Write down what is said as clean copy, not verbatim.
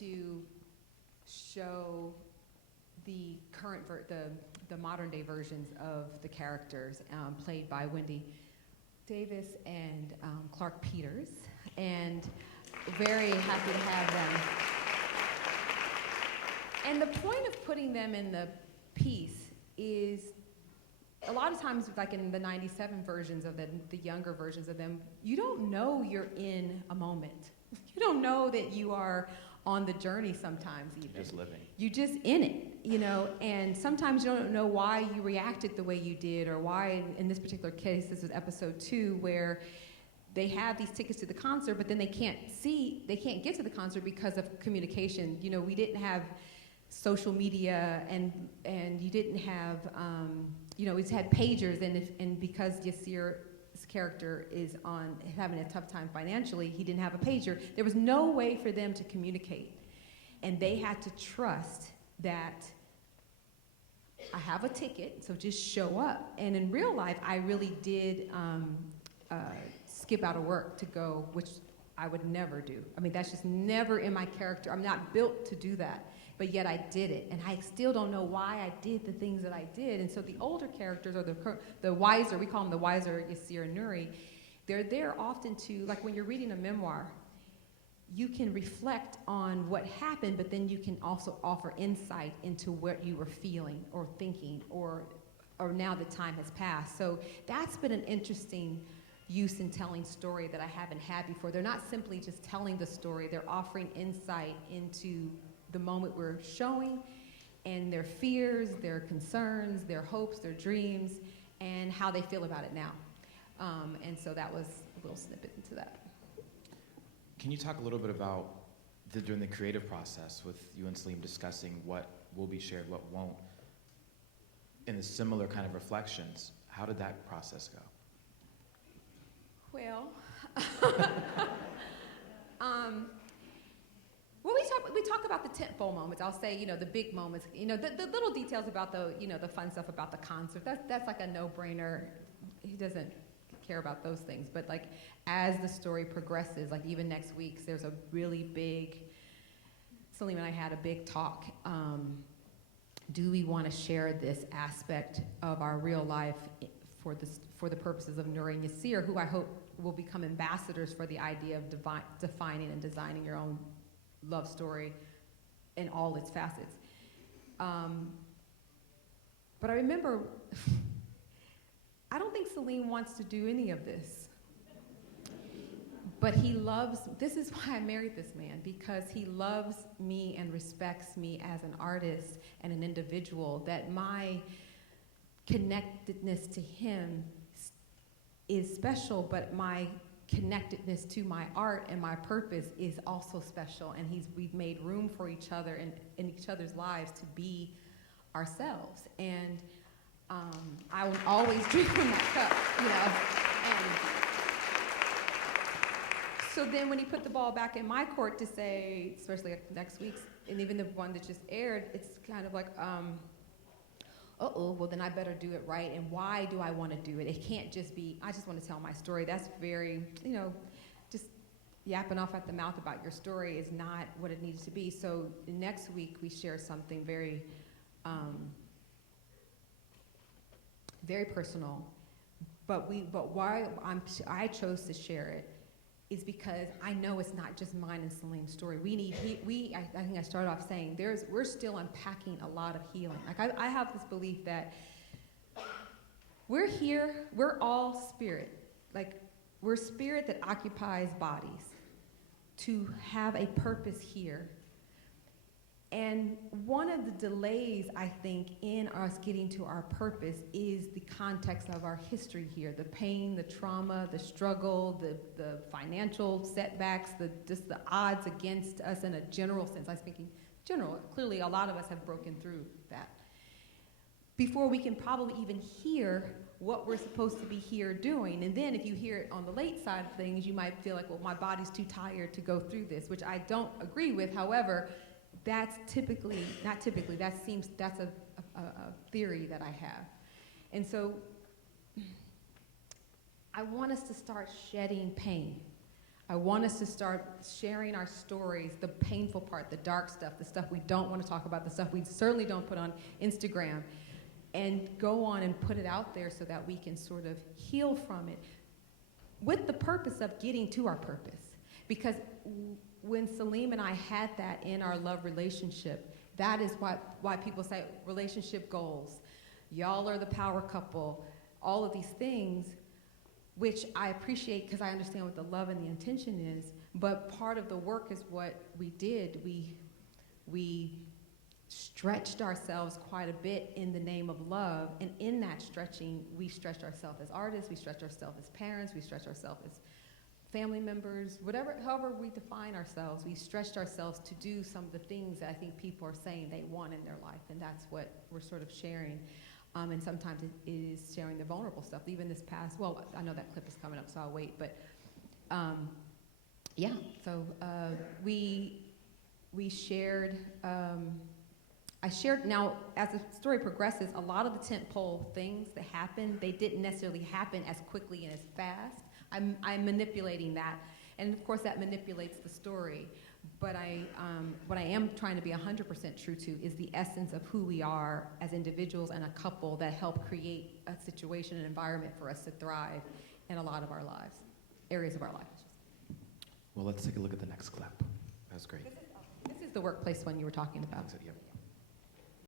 to show the current, the modern day versions of the characters played by Wendy Davis and Clark Peters, and very happy to have them. And the point of putting them in the piece is, a lot of times, like in the 97 versions of the younger versions of them, you don't know you're in a moment. You don't know that you are on the journey sometimes even. You're just living. You're just in it, you know, and sometimes you don't know why you reacted the way you did, or why, in this particular case, this is episode 2, where they have these tickets to the concert, but then they can't get to the concert because of communication. You know, we didn't have social media, and you didn't have, you know, it's had pagers, and because Yasir's character is having a tough time financially, he didn't have a pager. There was no way for them to communicate, and they had to trust that I have a ticket, so just show up. And in real life, I really did skip out of work to go, which I would never do. I mean, that's just never in my character. I'm not built to do that. But yet I did it, and I still don't know why I did the things that I did. And so the older characters, or the wiser, we call them the wiser Yasir and Nuri, they're there often to, like when you're reading a memoir, you can reflect on what happened, but then you can also offer insight into what you were feeling or thinking, or now that time has passed. So that's been an interesting use in telling story that I haven't had before. They're not simply just telling the story, they're offering insight into the moment we're showing, and their fears, their concerns, their hopes, their dreams, and how they feel about it now. And so that was a little snippet into that. Can you talk a little bit about during the creative process with you and Salim discussing what will be shared, what won't, in the similar kind of reflections? How did that process go? Well, well, we talk about the tentpole moments. I'll say, you know, the big moments, you know, the little details about the, you know, the fun stuff about the concert. That's like a no-brainer. He doesn't care about those things. But like, as the story progresses, like even next week, there's a really big, Salim and I had a big talk. Do we want to share this aspect of our real life for the purposes of Nuri and Yasir, who I hope will become ambassadors for the idea of defining and designing your own love story in all its facets. But I remember, I don't think Salim wants to do any of this. But he loves, this is why I married this man, because he loves me and respects me as an artist and an individual, that my connectedness to him is special, but my connectedness to my art and my purpose is also special, and we've made room for each other and in each other's lives to be ourselves. And I will always drink from that cup, you know. And so then when he put the ball back in my court to say, especially next week's, and even the one that just aired, it's kind of like, well then I better do it right, and why do I want to do it? It can't just be, I just want to tell my story. That's very, you know, just yapping off at the mouth about your story is not what it needs to be. So next week we share something very, very personal, but why I chose to share it is because I know it's not just mine and Salim's story. I think I started off saying, we're still unpacking a lot of healing. Like I have this belief that we're here, we're all spirit. Like we're spirit that occupies bodies to have a purpose here. And one of the delays, I think, in us getting to our purpose is the context of our history here. The pain, the trauma, the struggle, the financial setbacks, just the odds against us in a general sense. I'm speaking general. Clearly, a lot of us have broken through that. Before we can probably even hear what we're supposed to be here doing. And then if you hear it on the late side of things, you might feel like, well, my body's too tired to go through this, which I don't agree with. However, that's a theory that I have. And so I want us to start shedding pain. I want us to start sharing our stories, the painful part, the dark stuff, the stuff we don't want to talk about, the stuff we certainly don't put on Instagram, and go on and put it out there so that we can sort of heal from it with the purpose of getting to our purpose. Because when Salim and I had that in our love relationship, that is why people say relationship goals. Y'all are the power couple, all of these things, which I appreciate because I understand what the love and the intention is, but part of the work is what we did. We stretched ourselves quite a bit in the name of love, and in that stretching, we stretched ourselves as artists, we stretched ourselves as parents, we stretched ourselves as family members, however we define ourselves, we stretched ourselves to do some of the things that I think people are saying they want in their life, and that's what we're sort of sharing. And sometimes it is sharing the vulnerable stuff. Even this past, well, I know that clip is coming up, so I'll wait, but yeah, so we shared, I shared, now as the story progresses, a lot of the tentpole things that happened, they didn't necessarily happen as quickly and as fast. I'm manipulating that, and of course that manipulates the story. But what I am trying to be 100% true to is the essence of who we are as individuals and a couple that help create a situation, an environment for us to thrive in a lot of our lives, areas of our lives. Well, let's take a look at the next clip. That was great. This is the workplace one you were talking about. Yep.